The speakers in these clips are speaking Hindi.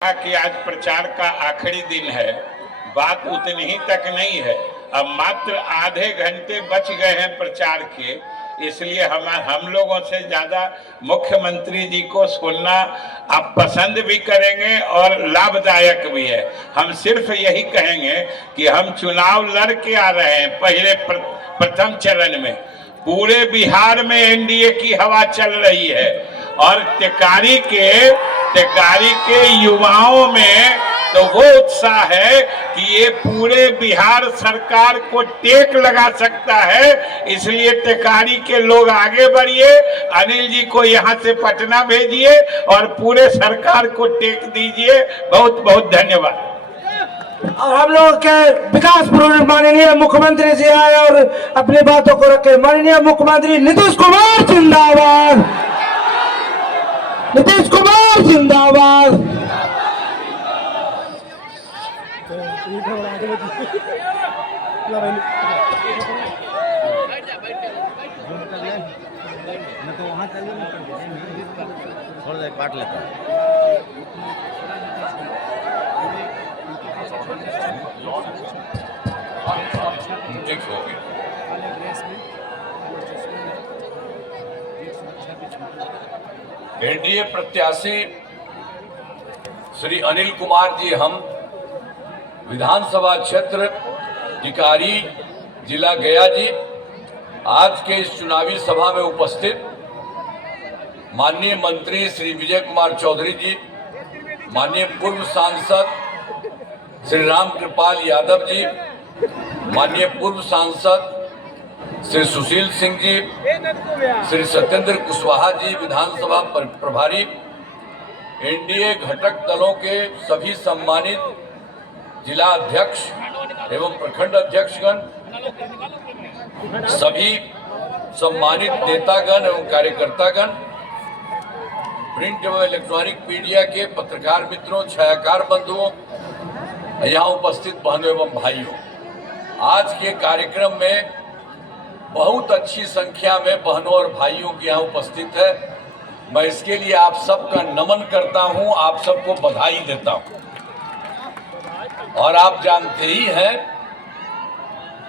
कि आज प्रचार का आखिरी दिन है, बात उतनी ही तक नहीं है। अब मात्र आधे घंटे बच गए हैं प्रचार के, इसलिए हम लोगों से ज्यादा मुख्यमंत्री जी को सुनना आप पसंद भी करेंगे और लाभदायक भी है। हम सिर्फ यही कहेंगे कि हम चुनाव लड़ के आ रहे हैं। पहले प्रथम चरण में पूरे बिहार में एनडीए की हवा चल रही है और टेकारी के युवाओं में तो वो उत्साह है कि ये पूरे बिहार सरकार को टेक लगा सकता है। इसलिए टेकारी के लोग आगे बढ़िए, अनिल जी को यहाँ से पटना भेजिए और पूरे सरकार को टेक दीजिए। बहुत बहुत धन्यवाद। और हम लोग के विकास प्रोजेक्ट माननीय मुख्यमंत्री जी आए और अपनी बातों को रखे। माननीय मुख्यमंत्री नीतीश कुमार जिंदाबाद, नीतीश कुमार जिंदाबाद। काट लेता एनडीए प्रत्याशी श्री अनिल कुमार जी हम विधानसभा क्षेत्र टिकारी जिला गया जी आज के इस चुनावी सभा में उपस्थित माननीय मंत्री श्री विजय कुमार चौधरी जी, माननीय पूर्व सांसद श्री राम कृपाल यादव जी, माननीय पूर्व सांसद श्री सुशील सिंह जी, श्री सत्येंद्र कुशवाहा जी विधानसभा प्रभारी, एनडीए घटक दलों के सभी सम्मानित जिला अध्यक्ष एवं प्रखंड अध्यक्षगण, सभी सम्मानित नेतागण एवं कार्यकर्तागण, प्रिंट एवं इलेक्ट्रॉनिक मीडिया के पत्रकार मित्रों, छायाकार बंधुओं, यहाँ उपस्थित बहनों एवं भाइयों, आज के कार्यक्रम में बहुत अच्छी संख्या में बहनों और भाइयों की यहाँ उपस्थित है। मैं इसके लिए आप सबका नमन करता हूँ, आप सबको बधाई देता हूँ। और आप जानते ही हैं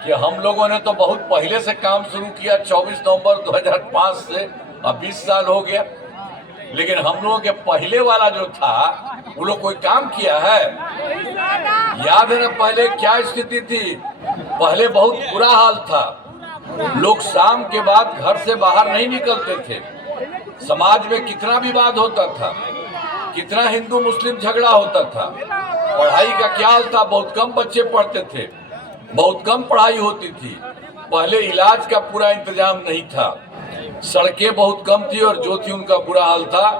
कि हम लोगों ने तो बहुत पहले से काम शुरू किया, 24 नवंबर 2005 से अब 20 साल हो गया। लेकिन हम लोगों के पहले वाला जो था वो लोग कोई काम किया है? याद है ना पहले क्या स्थिति थी? पहले बहुत बुरा हाल था, लोग शाम के बाद घर से बाहर नहीं निकलते थे, समाज में कितना विवाद होता था, कितना हिंदू मुस्लिम झगड़ा होता था, पढ़ाई का क्या हाल था, बहुत कम बच्चे पढ़ते थे, बहुत कम पढ़ाई होती थी, पहले इलाज का पूरा इंतजाम नहीं था, सड़कें बहुत कम थी और जो थी उनका बुरा हाल था,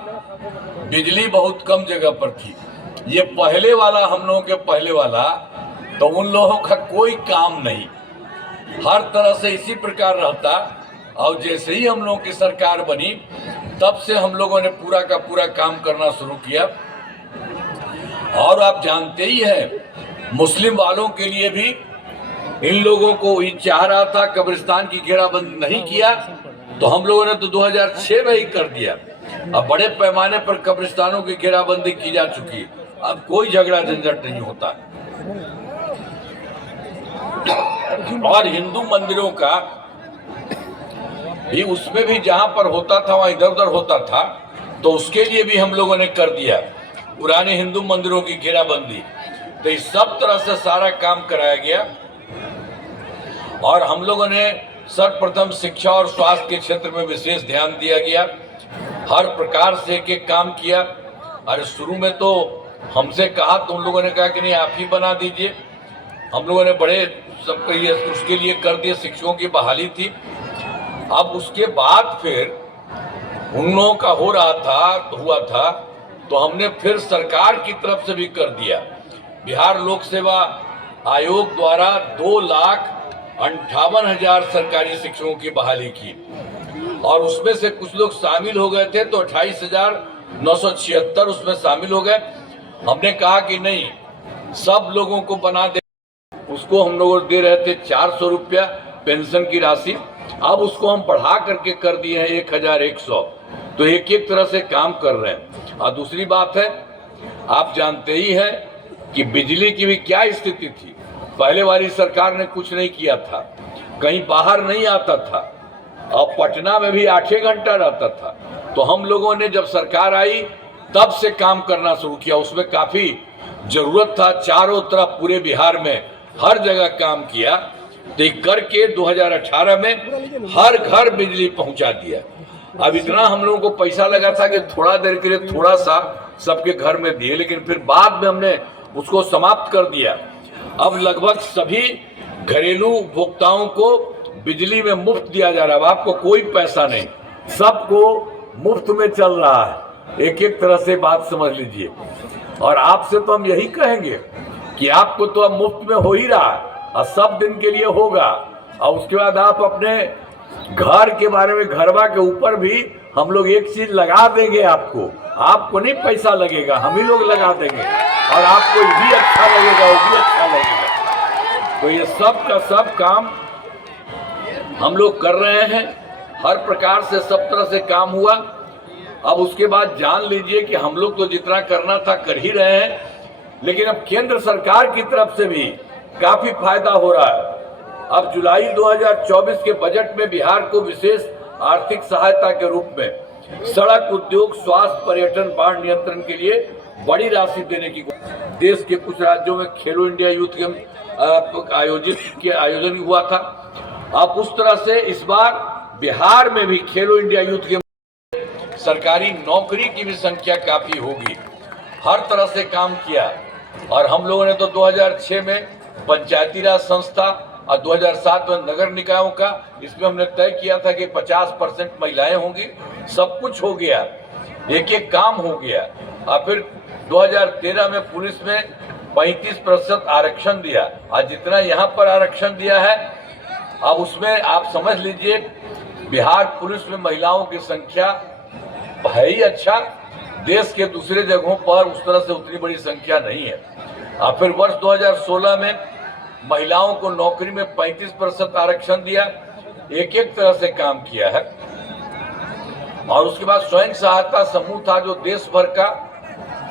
बिजली बहुत कम जगह पर थी। ये पहले वाला हम लोगों के पहले वाला, तो उन लोगों का कोई काम नहीं, हर तरह से इसी प्रकार रहता। और जैसे ही हम लोगों की सरकार बनी तब से हम लोगों ने पूरा का पूरा काम करना शुरू किया। और आप जानते ही हैं मुस्लिम वालों के लिए भी इन लोगों को ही चाह रहा था, कब्रिस्तान की घेराबंदी नहीं किया तो हम लोगों ने तो 2006 में ही कर दिया। अब बड़े पैमाने पर कब्रिस्तानों की घेराबंदी की जा चुकी, अब कोई झगड़ा झंझट नहीं होता। और हिंदू मंदिरों का भी, उसमें भी जहां पर होता था वहां इधर उधर होता था, तो उसके लिए भी हम लोगों ने कर दिया पुराने हिंदू मंदिरों की घेराबंदी। तो इस सब तरह से सारा काम कराया गया। और हम लोगों ने सर्वप्रथम शिक्षा और स्वास्थ्य के क्षेत्र में विशेष ध्यान दिया गया, हर प्रकार से एक काम किया। अरे शुरू में तो हमसे कहा तो उन लोगों ने कहा कि नहीं आप ही बना दीजिए, हम लोगों ने बड़े सबके लिए उसके लिए कर दिए, शिक्षकों की बहाली थी। अब उसके बाद फिर उन लोगों का हो रहा था तो हुआ था, तो हमने फिर सरकार की तरफ से भी कर दिया। बिहार लोक सेवा आयोग द्वारा 2,58,000 सरकारी शिक्षकों की बहाली की और उसमें से कुछ लोग शामिल हो गए थे तो 28,976 उसमें शामिल हो गए। हमने कहा कि नहीं, सब लोगों को बना दे। उसको हम लोग दे रहे थे 400 रुपया पेंशन की राशि, अब उसको हम बढ़ा करके कर दिए हैं 1,100। तो एक एक तरह से काम कर रहे हैं। और दूसरी बात है आप जानते ही हैं कि बिजली की भी क्या स्थिति थी। पहले वाली सरकार ने कुछ नहीं किया था, कहीं बाहर नहीं आता था, और पटना में भी 8 घंटा रहता था। तो हम लोगों ने जब सरकार आई तब से काम करना शुरू किया, उसमें काफ़ी ज़रूरत था, चारों तरफ पूरे बिहार में हर जगह काम किया। तो करके 2018 में हर घर बिजली पहुंचा दिया। अब इतना हम लोगों को पैसा लगा था कि थोड़ा देर के लिए थोड़ा सा सबके घर में दिए, लेकिन फिर बाद में हमने उसको समाप्त कर दिया। अब लगभग सभी घरेलू उपभोक्ताओं को बिजली में मुफ्त दिया जा रहा है। अब आपको कोई पैसा नहीं, सबको मुफ्त में चल रहा है। एक एक तरह से बात समझ लीजिए। और आपसे तो हम यही कहेंगे कि आपको तो अब मुफ्त में हो ही रहा है और सब दिन के लिए होगा। और उसके बाद आप अपने घर के बारे में, घरवा के ऊपर भी हम लोग एक चीज लगा देंगे आपको नहीं पैसा लगेगा, हम ही लोग लगा देंगे और आपको ये भी अच्छा लगेगा, वो भी अच्छा लगेगा। तो ये सब का सब काम हम लोग कर रहे हैं, हर प्रकार से सब तरह से काम हुआ। अब उसके बाद जान लीजिए कि हम लोग तो जितना करना था कर ही रहे हैं, लेकिन अब केंद्र सरकार की तरफ से भी काफी फायदा हो रहा है। अब जुलाई 2024 के बजट में बिहार को विशेष आर्थिक सहायता के रूप में सड़क उद्योग, स्वास्थ्य, पर्यटन, बाढ़ नियंत्रण के लिए बड़ी राशि देने की। देश के कुछ राज्यों में खेलो इंडिया यूथ गेम आयोजन हुआ था। अब उस तरह से इस बार बिहार में भी खेलो इंडिया यूथ गेम, सरकारी नौकरी की भी संख्या काफी होगी। हर तरह से काम किया। और हम लोगों ने तो 2006 में पंचायती राज संस्था और 2007 में नगर निकायों का, इसमें हमने तय किया था कि 50% महिलाएं होंगी। सब कुछ हो गया, एक एक काम हो गया। और फिर 2013 में पुलिस में 35% आरक्षण दिया। और जितना यहाँ पर आरक्षण दिया है, अब उसमें आप समझ लीजिए बिहार पुलिस में महिलाओं की संख्या है ही अच्छा, देश के दूसरे जगहों पर उस तरह से उतनी बड़ी संख्या नहीं है। और फिर वर्ष 2016 में महिलाओं को नौकरी में 35% आरक्षण दिया। एक एक तरह से काम किया है। और उसके बाद स्वयं सहायता समूह था जो देश भर का,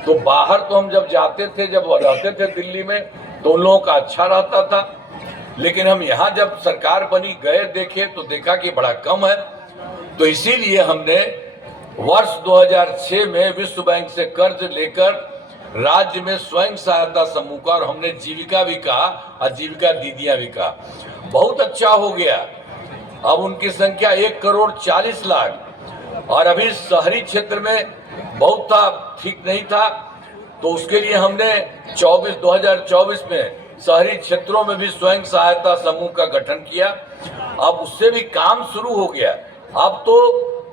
तो बाहर तो हम जब जाते थे, जब रहते थे दिल्ली में, तो उन लोगों का अच्छा रहता था। लेकिन हम यहाँ जब सरकार बनी गए देखे तो देखा कि बड़ा कम है। तो इसीलिए हमने वर्ष 2006 में विश्व बैंक से कर्ज लेकर राज्य में स्वयं सहायता समूह का, और हमने जीविका भी कहा और जीविका दीदियां भी कहा, बहुत अच्छा हो गया। अब उनकी संख्या 1,40,00,000। और अभी शहरी क्षेत्र में बहुत था, ठीक नहीं था, तो उसके लिए हमने 2024 में शहरी क्षेत्रों में भी स्वयं सहायता समूह का गठन किया। अब उससे भी काम शुरू हो गया। अब तो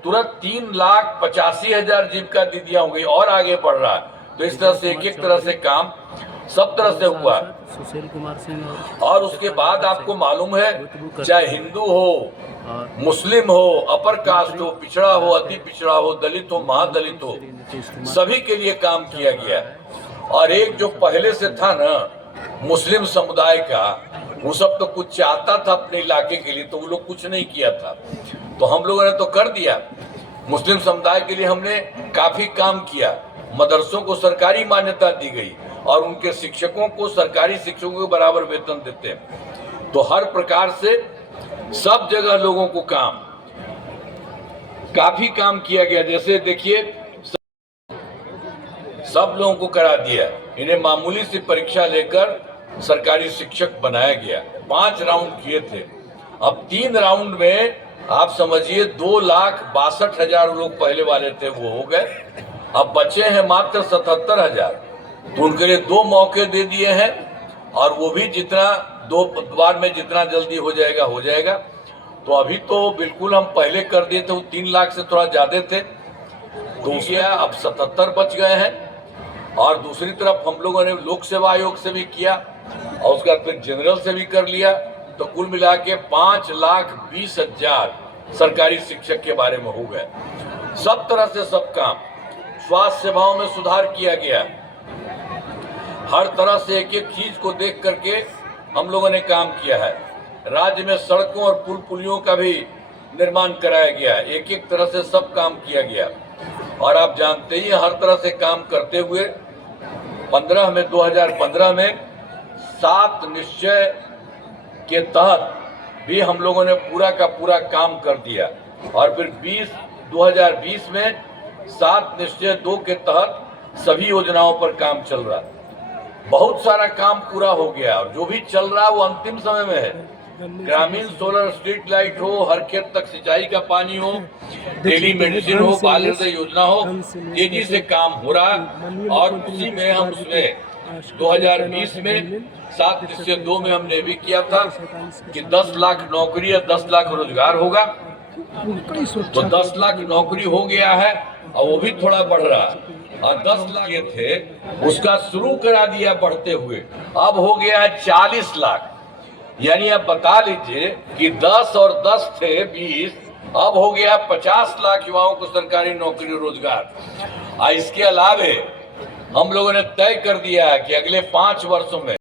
तुरंत 3,85,000 जीविका दीदियां हो गई और आगे बढ़ रहा है। तो इस तरह से एक एक तरह से काम सब तरह से हुआ। सुशील कुमार सिंह और उसके बाद आपको मालूम है, चाहे हिंदू हो, मुस्लिम हो, अपर कास्ट हो, पिछड़ा हो, अति पिछड़ा हो, दलित हो, महादलित हो, सभी के लिए काम किया गया। और एक जो पहले से था ना मुस्लिम समुदाय का, वो सब तो कुछ चाहता था अपने इलाके के लिए, तो वो लोग कुछ नहीं किया था, तो हम लोगों ने तो कर दिया। मुस्लिम समुदाय के लिए हमने काफी काम किया। मदरसों को सरकारी मान्यता दी गई और उनके शिक्षकों को सरकारी शिक्षकों के बराबर वेतन देते हैं। तो हर प्रकार से सब जगह लोगों को काफी काम किया गया। जैसे देखिए, सब लोगों को करा दिया। इन्हें मामूली सी परीक्षा लेकर सरकारी शिक्षक बनाया गया। 5 राउंड किए थे। अब 3 राउंड में आप समझिए 2,62,000 लोग पहले वाले थे, वो हो गए। अब बचे हैं मात्र 77,000। तो उनके लिए 2 मौके दे दिए हैं, और वो भी जितना 2 बार में जितना जल्दी हो जाएगा हो जाएगा। तो अभी तो बिल्कुल हम पहले कर दिए थे, वो 3 लाख से थोड़ा ज्यादा थे, तो उसमें अब 77 बच गए हैं। और दूसरी तरफ हम लोगों ने लोक सेवा आयोग से भी किया और उसके बाद फिर जनरल से भी कर लिया। तो कुल मिला के 5,20,000 सरकारी शिक्षक के बारे में हो गए। सब तरह से सब काम, स्वास्थ्य सेवाओं में सुधार किया गया। हर तरह से एक एक चीज को देख करके हम लोगों ने काम किया है। राज्य में सड़कों और पुल पुलियों का भी निर्माण कराया गया। एक एक तरह से सब काम किया गया। और आप जानते ही हर तरह से काम करते हुए 2015 में 7 निश्चय के तहत भी हम लोगों ने पूरा का पूरा काम कर दिया और फिर 2020 में 7 निश्चय 2 के तहत सभी योजनाओं पर काम चल रहा है। बहुत सारा काम पूरा हो गया और जो भी चल रहा है वो अंतिम समय में है। ग्रामीण सोलर स्ट्रीट लाइट हो, हर खेत तक सिंचाई का पानी हो, टेली मेडिसिन हो, बाल हृदय योजना हो, तेजी से काम हो रहा है। और उसी में हम उसमें 2020 में 7 निश्चय 2 में हमने भी किया था कि 10 लाख नौकरी या 10 लाख रोजगार होगा। तो 10 लाख नौकरी हो गया है और वो भी थोड़ा बढ़ रहा है और 10 लाख ये थे उसका शुरू करा दिया बढ़ते हुए, अब हो गया है 40 लाख। यानी आप बता लीजिए कि 10 और 10 थे 20, अब हो गया 50 लाख युवाओं को सरकारी नौकरी रोजगार। इसके अलावे हम लोगों ने तय कर दिया है कि अगले 5 वर्षों में